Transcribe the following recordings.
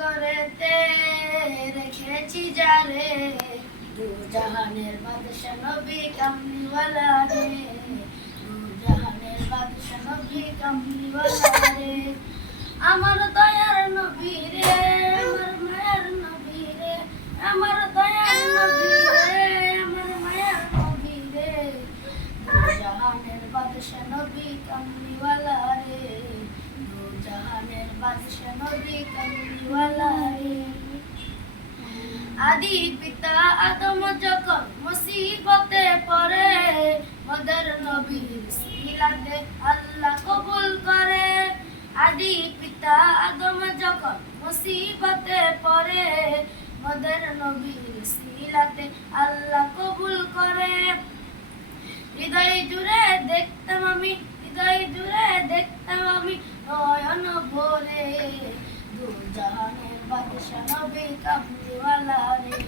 ঘরেতে রেখেছি যারে, দু জাহানের বাদশা নবী কামলিওয়ালা রে, দু জাহানের বাদশা নবী কামলিওয়ালা রে। আমার দয়ার নবী রে, আমার মায়ার নবী রে, আমার দয়ার নবী রে, আমার মায়ার নবী রে, দু জাহানের বাদশা নবী কামলিওয়ালা রে, দু জাহানের বাদশা নবী কামলিওয়ালা রে। আদি পিতা আদম যখন মুসিবতে পড়ে, মদের নবীর সিলাতে আল্লাহ কবুল করে। আদি পিতা আদম যখন মুসিবতে পড়ে, মদের নবীর সিলাতে আল্লাহ কবুল করে। হৃদয় জুড়ে দেখতাম আমি, হৃদয় জুড়ে দেখতাম আমি নয়ন ভরে, দু জাহানের বাদশা নবী কামলিওয়ালা রে,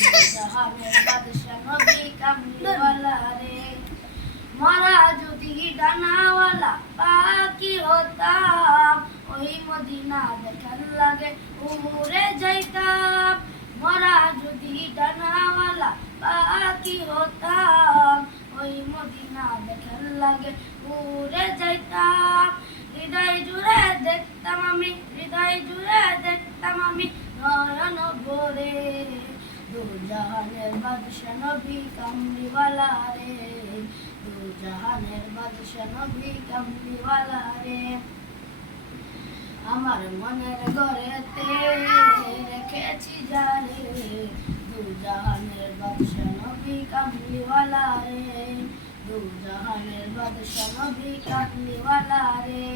দু জাহানের বাদশা নবী কামলিওয়ালা রে। মরা যদি ডানাওয়ালা পাখি হতাম, ওই মদিনা দেখার লাগে উড়ে যাইতাম। মরা যদি ডানাওয়ালা পাখি হতাম, ওই মদিনা দেখার লাগে উড়ে যাইতাম। হৃদয় জুড়ে দেখতাম আমি, হৃদয় জুড়ে দেখতাম আমি নয়ন ভরে, দু জাহানের বাদশা নবী কামলিওয়ালা রে, দু জাহানের বাদশা নবী কামলিওয়ালা রে। আমার মনের ঘরেতে রেখেছি যারে, দু জাহানের বাদশা নবী কামলিওয়ালা রে, দু জাহানের বাদশা নবী কামলিওয়ালা রে।